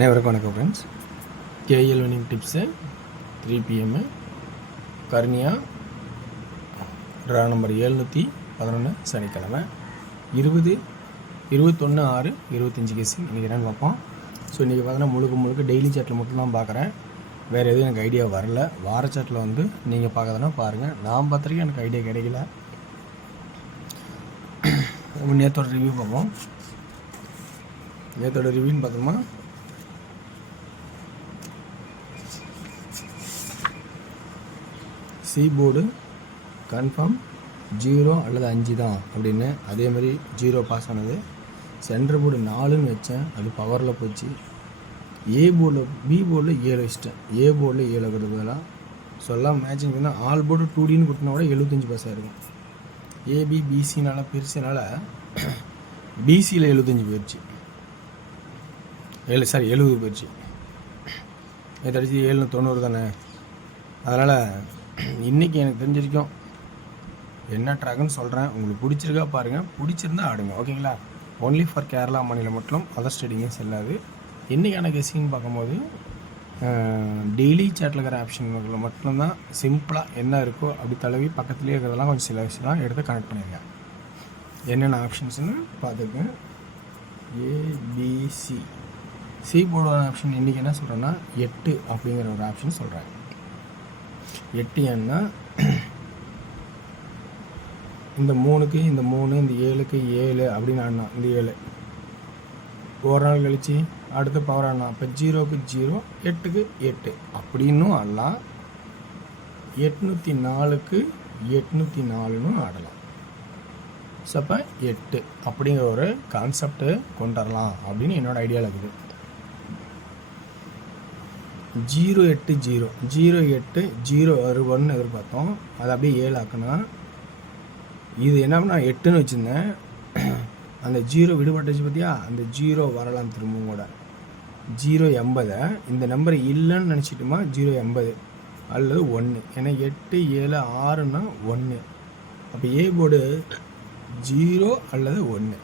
அனைவருக்கும் வணக்கம் friends. KL winning tips 3 PM Karunya draw number 711 சனிக்கிழமை 21/6/25 கேஸிங் இன்றைக்கி என்னென்னு பார்ப்போம். ஸோ இன்றைக்கி பார்த்தோன்னா முழுக்க டெய்லி சாட்டில் மட்டும்தான் பார்க்குறேன். வேறு எதுவும் எனக்கு ஐடியா வரல. வார சாட்டில் வந்து நீங்கள் பார்க்கறதுனா பாருங்கள். நான் பார்த்துருக்கேன், எனக்கு ஐடியா கிடைக்கல. நேற்றோட ரிவ்யூ பார்ப்போம். நேற்றோட ரிவ்யூன்னு பார்த்தோம்னா சி போர்டு கன்ஃபார்ம் 0 அல்லது 5 தான் அப்படின்னு, அதே மாதிரி 0 பாஸ் ஆனது. சென்டர் போர்டு 4ன்னு வச்சேன், அது பவரில் போச்சு. ஏ போர்டில் பி போர்டில் 7 வச்சிட்டேன். ஏ போர்டில் 7 இருக்கிறதுலாம் சொல்லலாம். மேட்சிங் பண்ணால் ஆல் போர்டு 2Dன்னு கொடுத்தனா கூட 75 பாஸ் ஆகிருக்கும். ஏபி பிசினால பிரிச்சனால பிசியில் 75 போயிடுச்சு. 70 போயிடுச்சு. இது அடிச்சு 790 தானே. அதனால் இன்றைக்கி எனக்கு தெரிஞ்சிருக்கும் என்ன ட்ராக்னு சொல்கிறேன். உங்களுக்கு பிடிச்சிருக்கா பாருங்கள், பிடிச்சிருந்தா ஆடுங்க. ஓகேங்களா? ஒன்லி ஃபார் கேரளா மாநிலம் மட்டும், அதர் ஸ்டேடிங்கும் செல்லாது. இன்றைக்கான கெஸ்ஸிங்னு பார்க்கும்போது டெய்லி சேட்டில் இருக்கிற ஆப்ஷன்களில் மட்டும்தான் சிம்பிளாக என்ன இருக்கோ அப்படி தழுவி பக்கத்துலேயே இருக்கிறதெல்லாம் கொஞ்சம் சில விஷயம்லாம் எடுத்து கனெக்ட் பண்ணியிருக்கேன். என்னென்ன ஆப்ஷன்ஸ்னு பார்த்துக்கேன். ஏபிசி சி போர்டோட ஆப்ஷன் இன்றைக்கி என்ன சொல்கிறேன்னா 8 அப்படிங்கிற ஒரு ஆப்ஷன் சொல்கிறேன். 8 ஏன்னா இந்த 3க்கு இந்த 3, இந்த 7க்கு 7 அப்படின்னு ஆடினா இந்த 7 ஒரு நாள் கழிச்சு அடுத்து பவர் ஆடினா அப்போ 0க்கு 0, 8க்கு 8 அப்படின்னும் ஆடலாம். 804க்கு 804ன்னு ஆடலாம். ஸோ அப்போ 8 அப்படிங்கிற ஒரு கான்செப்டு கொண்டு வரலாம் அப்படின்னு என்னோடய ஐடியாவில் இருக்குது. 080 08 061 எதிர்பார்த்தோம். அது அப்படியே 7 ஆக்குனா இது என்ன நான் 8ன்னு வச்சுருந்தேன். அந்த 0 விடுபட்டுச்சு பார்த்தியா, அந்த 0 வரலாம் திரும்பவும் கூட. 080 இந்த நம்பர் இல்லைன்னு நினச்சிட்டுமா 080 அல்லது 1. ஏன்னா 8 7 6ன்னா 1. அப்போ ஏ போர்டு 0 அல்லது 1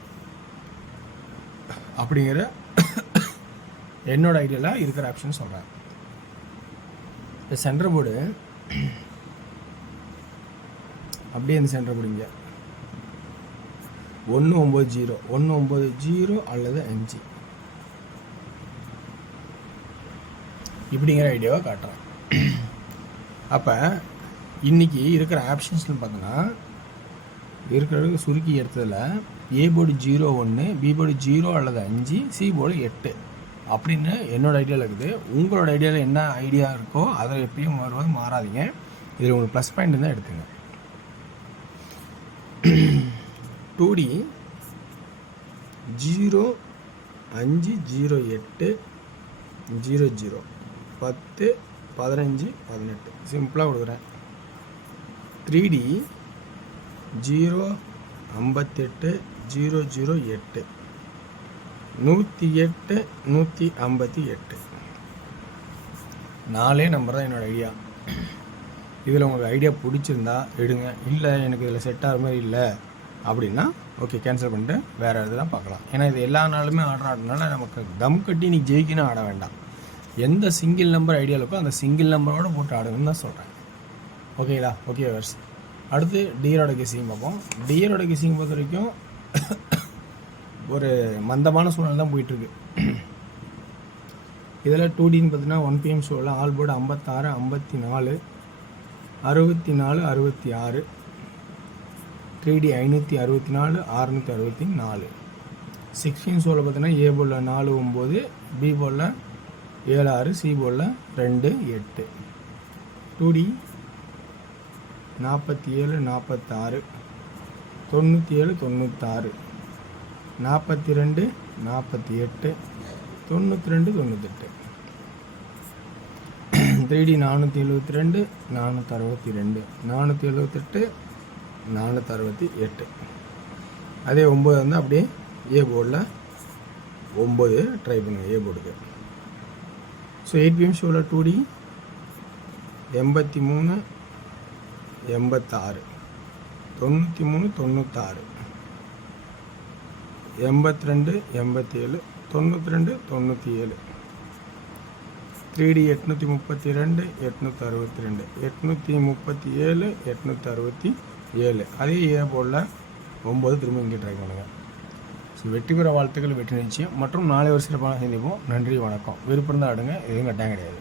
அப்படிங்கிற என்னோட ஐடியாவில் இருக்கிற ஆப்ஷன் சொல்கிறேன். இப்போ சென்டர் போர்டு அப்படியே இந்த சென்டர் போர்டு இங்கே 190 190 அல்லது 5 இப்படிங்கிற ஐடியாவை காட்டுறேன். அப்போ இன்றைக்கி இருக்கிற ஆப்ஷன்ஸ்னு பார்த்தோன்னா இருக்கிறது சுருக்கி எடுத்ததில் ஏ போர்டு 0 1, பி போர்டு 0 அல்லது 5, சி போர்டு 8 அப்படின்னு என்னோடய ஐடியாவில் இருக்குது. உங்களோட ஐடியாவில் என்ன ஐடியா இருக்கோ அதை எப்பயும் வருவது மாறாதீங்க. இதில் உங்களுக்கு ப்ளஸ் பாயிண்ட் தான் எடுத்துங்க. 2D 0 5 0 8 0 0 10 15 18 சிம்பிளாக கொடுக்குறேன். 3D 0 58 0 0 8 108 158 4 நம்பர் தான் என்னோடய ஐடியா. இதில் உங்களுக்கு ஐடியா பிடிச்சிருந்தா எடுங்க. இல்லை எனக்கு இதில் செட் ஆகிற மாதிரி இல்லை அப்படின்னா ஓகே, கேன்சல் பண்ணிட்டு வேறு இதெல்லாம் பார்க்கலாம். ஏன்னா இது எல்லா நாளுமே ஆடுறதுனால நமக்கு தம் கட்டி நீ ஜெயிக்கணும் ஆட வேண்டாம். எந்த சிங்கிள் நம்பர் ஐடியா இருக்கோ அந்த சிங்கிள் நம்பரோடு போட்டு ஆடுங்கன்னு தான் சொல்கிறேன். ஓகேங்களா? ஓகே வர்ஸ். அடுத்து டியரோட கெஸ்ஸிங் பார்ப்போம். டியரோட கெஸ்ஸிங் பொறுத்த வரைக்கும் ஒரு மந்தமான சூழ்நிலை தான் போயிட்டுருக்கு. இதில் 2Dன்னு பார்த்தீங்கன்னா 1 PM ஷோவில் ஆல் போர்டு 56 54 64 66, 3D 564 664. 16 ஷோவில் பார்த்தீங்கன்னா ஏ போர்டில் 4 9, பி போர்டில் 7 6, சி போர்டில் 2 8. 2D 47 46 97 96 42 48 92 98. 3D 472 462 478 468. அதே 9 வந்து அப்படியே ஏ போர்டில் 9 ட்ரை பண்ணுங்கள் ஏ போர்டுக்கு. ஸோ 8 PM ஷோவில் 2D 83 86 93 96 82 87 92 97. 3D 832 862 837 867 அதே ஏ போல் 9 திரும்ப இங்கே ட்ரை பண்ணுங்கள். ஸோ வெற்றி பெற வாழ்த்துக்கள், வெற்றி நிச்சயம். மற்றும் நாளை ஒரு சிறப்பான சந்திப்போம். நன்றி, வணக்கம். விருப்பம் தான் ஆடுங்க, எதுவும் கட்டாயம் கிடையாது.